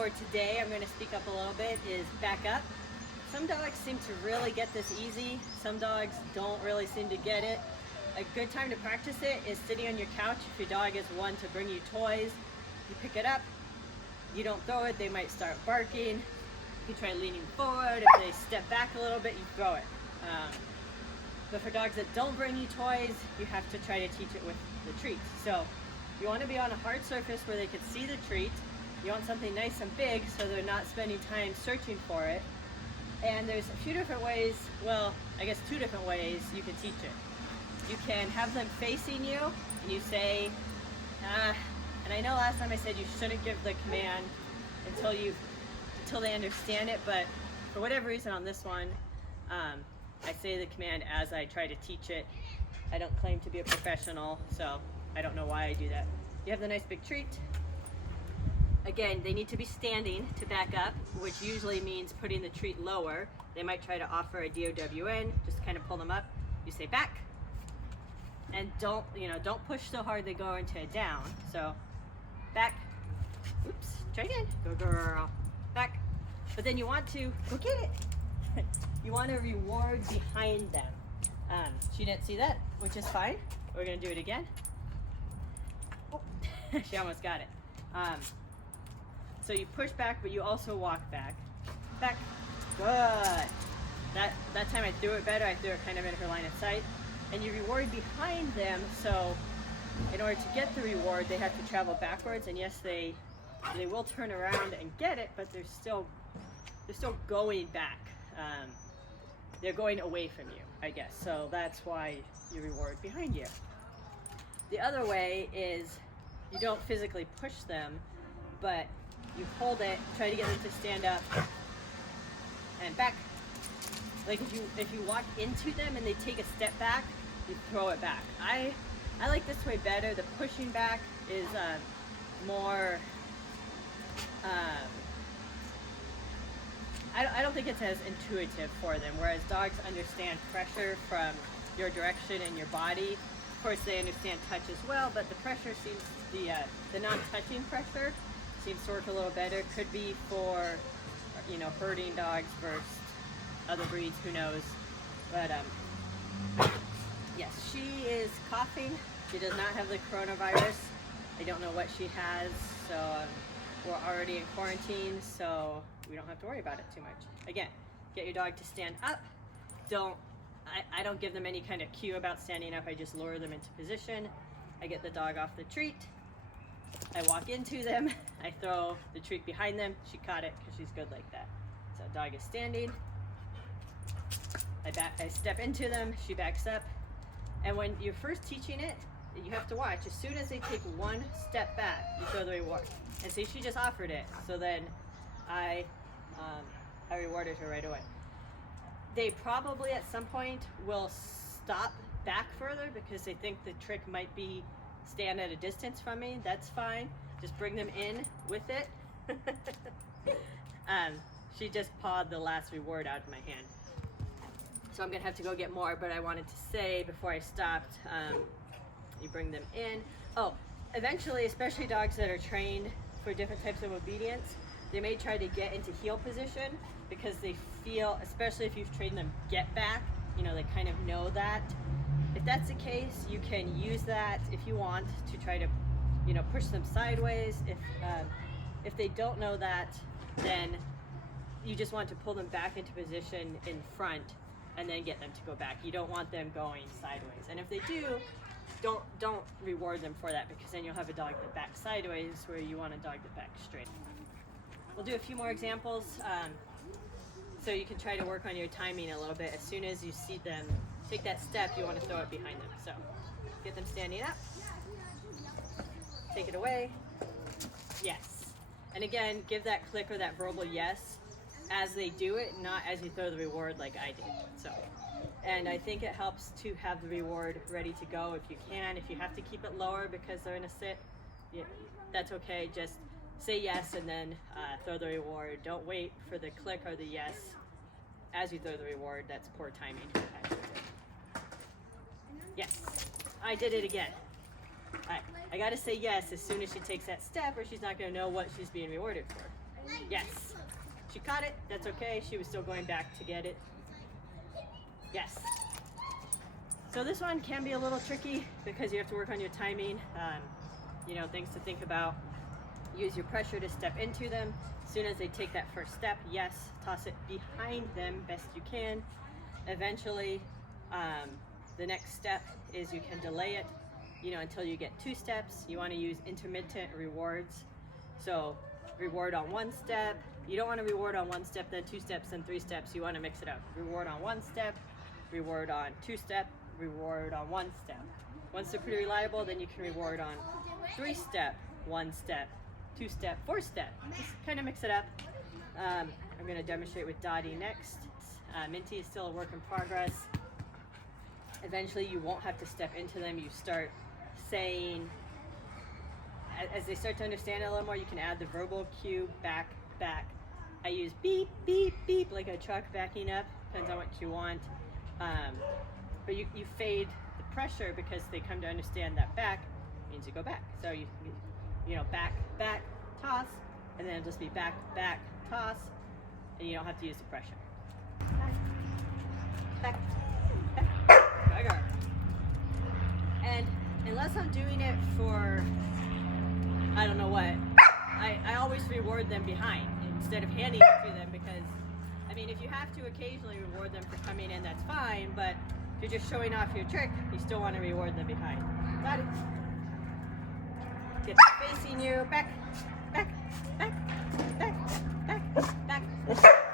for today, I'm going to speak up a little bit, is back up. Some dogs seem to really get this easy. Some dogs don't really seem to get it. A good time to practice it is sitting on your couch. If your dog is one to bring you toys, you pick it up, you don't throw it, they might start barking. You try leaning forward. If they step back a little bit, you throw it. But for dogs that don't bring you toys, you have to try to teach it with the treats. So you want to be on a hard surface where they can see the treat. You want something nice and big so they're not spending time searching for it. And there's a few different ways, well, I guess 2 different ways you can teach it. You can have them facing you and you say, and I know last time I said you shouldn't give the command until they understand it, but for whatever reason on this one, I say the command as I try to teach it. I don't claim to be a professional, so I don't know why I do that. You have the nice big treat. Again, they need to be standing to back up, which usually means putting the treat lower. They might try to offer a DOWN, just kind of pull them up. You say back, and don't push so hard they go into a down. So back, oops, try again, go girl, back. But then you want to, go get it. You want to reward behind them. She didn't see that, which is fine. We're gonna do it again. Oh, she almost got it. So you push back, but you also walk back. Back, good. That time I threw it better. I threw it kind of in her line of sight. And you reward behind them, so in order to get the reward, they have to travel backwards. And yes, they will turn around and get it, but they're still going back. They're going away from you, I guess. So that's why you reward behind you. The other way is you don't physically push them, but you hold it, try to get them to stand up and back. Like if you walk into them and they take a step back, you throw it back. I like this way better. The pushing back is more. I don't think it's as intuitive for them. Whereas dogs understand pressure from your direction and your body. Of course, they understand touch as well, but the pressure seems the non-touching pressure seems to work a little better. Could be for herding dogs versus other breeds. Who knows? But yes, she is coughing. She does not have the coronavirus. I don't know what she has, so we're already in quarantine, so we don't have to worry about it too much. Again, get your dog to stand up. I don't give them any kind of cue about standing up. I just lure them into position. I get the dog off the treat. I walk into them. I throw the treat behind them. She caught it because she's good like that. So dog is standing. I step into them. She backs up. And when you're first teaching it, you have to watch. As soon as they take one step back, you throw the reward. And see, she just offered it. So then I rewarded her right away. They probably at some point will stop back further because they think the trick might be stand at a distance from me. That's fine. Just bring them in with it. She just pawed the last reward out of my hand. So I'm gonna have to go get more, but I wanted to say before I stopped, you bring them in. Oh, eventually, especially dogs that are trained for different types of obedience, they may try to get into heel position because they feel, especially if you've trained them get back, they kind of know that. If that's the case, you can use that if you want to try to, push them sideways. If they don't know that, then you just want to pull them back into position in front and then get them to go back. You don't want them going sideways. And if they do, don't reward them for that because then you'll have a dog that backs sideways where you want a dog that backs straight. We'll do a few more examples so you can try to work on your timing a little bit. As soon as you see them take that step, you want to throw it behind them. So get them standing up, take it away, yes. And again, give that click or that verbal yes as they do it, not as you throw the reward like I did. So, and I think it helps to have the reward ready to go if you can. If you have to keep it lower because they're in a sit, that's okay. Just say yes and then throw the reward. Don't wait for the click or the yes as you throw the reward. That's poor timing. Yes, I did it again. I gotta say yes as soon as she takes that step or she's not gonna know what she's being rewarded for. Yes. She caught it. That's okay. She was still going back to get it. Yes. So this one can be a little tricky because you have to work on your timing. You know, things to think about. Use your pressure to step into them. As soon as they take that first step, yes, toss it behind them best you can. Eventually, the next step is you can delay it, you know, until you get 2 steps. You want to use intermittent rewards. So reward on 1 step. You don't want to reward on 1 step, then 2 steps, then 3 steps. You want to mix it up. Reward on 1 step, reward on 2 step, reward on 1 step. Once they're pretty reliable, then you can reward on 3 step, 1 step, 2 step, 4 step. Just kind of mix it up. I'm going to demonstrate with Dottie next. Minty is still a work in progress. Eventually you won't have to step into them. You start saying, as they start to understand it a little more, you can add the verbal cue, back, back. I use beep, beep, beep, like a truck backing up, depends on what you want. But you fade the pressure because they come to understand that back means you go back. So you know, back, back, toss, and then it'll just be back, back, toss, and you don't have to use the pressure. Back, back, back. And unless I'm doing it for, I don't know what, I always reward them behind instead of handing it to them because, I mean, if you have to occasionally reward them for coming in, that's fine, but if you're just showing off your trick, you still want to reward them behind. Got it? Get facing you, back, back, back, back, back, back.